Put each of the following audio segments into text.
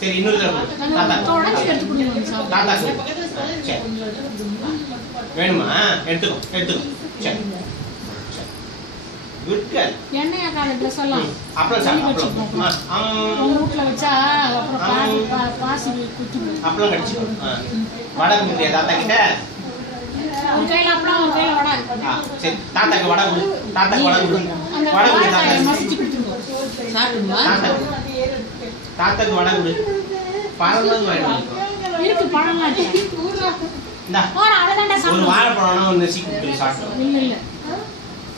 சரி இன்னொரு தாத்தா வேணுமா? எடுத்துக்கோ. சரி குட் கேர்ள். என்னையா கால ட்ரெஸ் எல்லாம் அப்புறம் சாப்பிடு. வீட்டுல வச்சா அப்புறம் பாசி குத்தி அப்புறம் கடிச்சுக்கோ. வடை கொடுக்குறியா தாத்தா கிட்ட? ஒரு கையில அப்புறம் ஒரு கையில வடை. சரி தாத்தாக்கு வடை கொடு. வடை கொடு தாத்தா. மசிச்சு கொடுத்துருவோம். சாப்பிடுமா? தாத்தாக்கு வடை கொடு. பழம் இருக்கு பழம்லாம் இருக்கு. இந்தா ஒரு வாழைப்பழம்னா ஒரு நெசி கொடுத்து சாப்பிட்டோம். இல்ல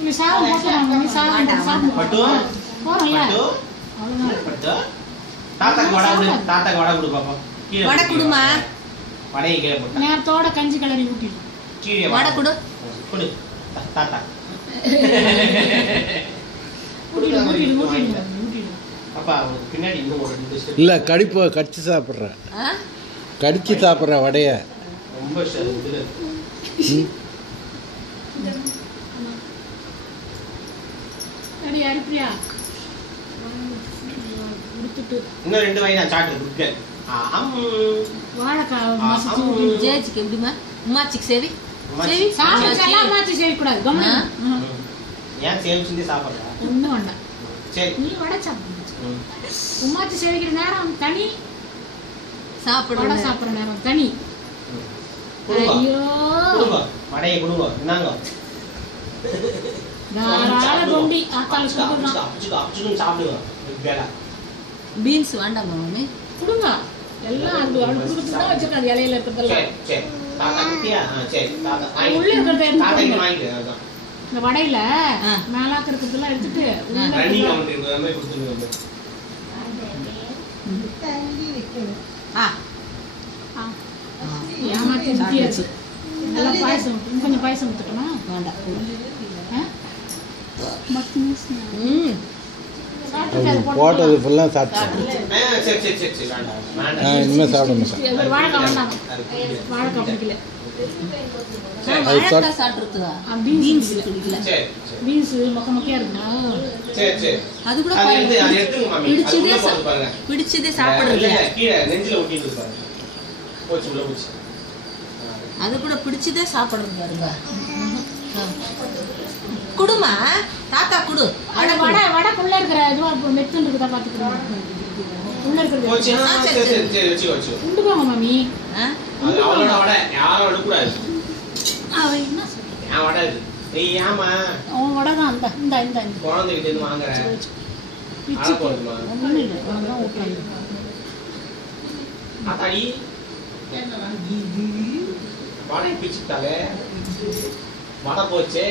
நீ சாப்பிட போறாங்க. நீ சாப்பிடு. பட்டு போறல. பட்டு தாத்தாக்கு வடை கொடு பாப்பா. கீழே வடை கொடுமா. வடையை கீழே போட்டு நேரத்தோட கஞ்சி கலரி ஊட்டிடு. கீழே வடை கொடு தாத்தா. அப்பா பின்னாடி இன்னும் ஒரு 2 ஸ்டெப் இல்ல கடிச்சு சாப்பிடுறேன். கடிச்சு சாப்பிடுற வடைய ரொம்ப இதுல அடி அரிப்பியா உடுத்துட்டு இன்னும் 2 வாய் நான் சாப்பிட்டு குட். வாழைக்காய் மசிச்சு ஊட்டி. ஜெயச்சிக்கு எப்படிமா? உமாச்சிக்கு சேவி சாப்பிடலாம். அம்மாச்சி செய்யக்கூடாது. கம்முனு. ஏன் சேவிச்சுட்டே சாப்பிட்றா? ஒன்றும் வேண்டாம். சரி நீ வடை சாப்பிடு. உமாச்சி சேவிக்கிற நேரம் தனி, சாப்பிட சாப்பிட்ற நேரம் தனி. ஐயோ வடையை கொடுங்க. என்னங்க தாராள கொண்டி ஆத்தால சாப்பிடுங்க. பீன்ஸ் வேண்டாமா மாமி? கொடுங்க. எல்லாம் அது கொடுத்துட்டு தான் வச்சிருக்காது. இலையில இருக்கிறதெல்லாம் சரி தாத்தா குட்டியா? சரி தாத்தா உள்ள இருக்கிறத தாத்தாக்கு வாங்கிடு. இந்த வடையில மேலாக்க இருக்கிறதெல்லாம் எடுத்துட்டு ரன்னிங் கவுண்ட் எல்லாமே கொடுத்துருங்க. ஏமாத்தி வித்தியாச்சு. எல்லாம் பாயசம் கொஞ்சம் பாயசம் ஊற்றுக்கணுமா? வேண்டாம். போட்டது ஃபுல்லாக சாப்பிட்டேன். இனிமேல் சாப்பிட மாட்டேன். வாழைக்காய் வேண்டாம். வாழைக்காய் பிடிக்கல. பீன்ஸ் மொக்கையா இருக்குமா? அது கூட பிடிச்சதே சாப்பிடுறது. அது கூட பிடிச்சதே சாப்பிடுறது பாருங்க. குடுமா தாத்தா குடு. வடைக்குள்ள இருக்கிற இதுவா மெத்துன்னு இருக்குதா பாத்துக்கிறோம். உள்ள இருக்கிறது உண்டு போங்க மாமி. அவளோட வடை யாரும் எடுக்கூடாது. அவ என்ன சொல்றா? வடை ஏமா அவன் வடை தான். இந்த குழந்தைகிட்ட இருந்து வாங்குறேன். பிச்சு போடுமா? ஒண்ணும் இல்லை. அவன் ஊட்டுறாங்க. அத்தாடி வடை பிச்சுட்டாலே வடை போச்சே.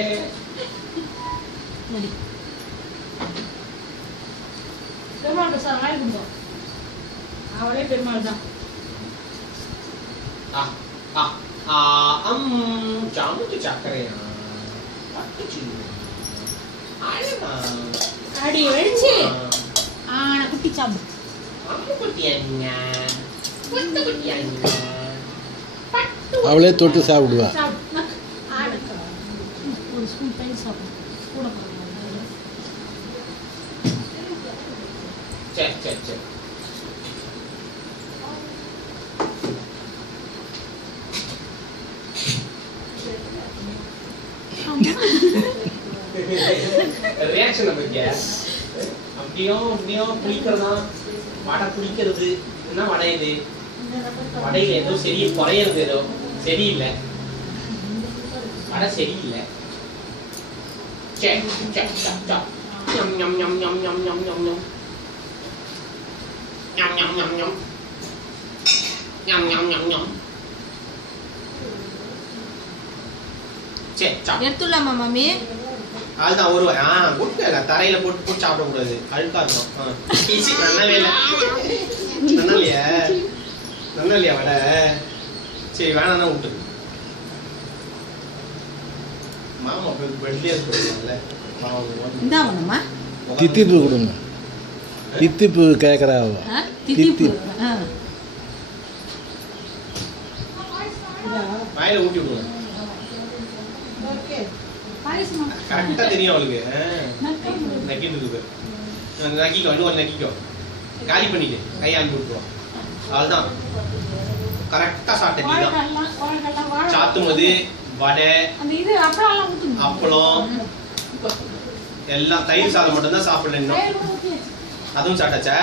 பெருமாள் சார் ஆயிருந்தோம். அவளே பெருமாள் தான். ஜாமுக்கு சக்கரையா அடி வெடிச்சு குட்டி சாப்பிடு. அவளே தொட்டு சாப்பிடுவா. ஒரு ஸ்பூன் தயிர் சாப்பிடு. கூட சரி ரியாக்ஷன் பத்தியா? அப்படியும் குளிக்கிறதா? வடை குளிக்கிறது என்ன வடை? இது வடையில ஏதோ சரி குறையிறது. ஏதோ சரியில்லை. வடை சரியில்லை. எடுத்துடலாமா மாமி? அதுதான் ஒரு குட். தரையில போட்டு சாப்பிடக்கூடாது. அழுக்கா இருக்கும். நல்லாவே இல்லை. நல்லாலையா வடை? சரி வேணாம் விட்டு. மாமா பெட்லேயே இருக்குல்ல. தித்திப்பு கொடுங்க. தித்திப்பு கேட்குறா. தித்திப்பு வாயில ஊட்டி விடுங்க. கரெக்டா தெரியும் அவளுக்கு. நக்கிட்டு இருக்கு. நக்கிக்கோ. இன்னும் நக்கிக்கோ. காலி பண்ணிட்டு கையை அனுப்பி விட்டுருவோம். அதுதான் கரெக்டா சாப்பிட்ட நீ தான். சாத்துமது வடை அப்பளம் எல்லாம், தயிர் சாதம் மட்டும் தான் சாப்பிடல இன்னும். அதுவும் சாப்பிட்டாச்சா?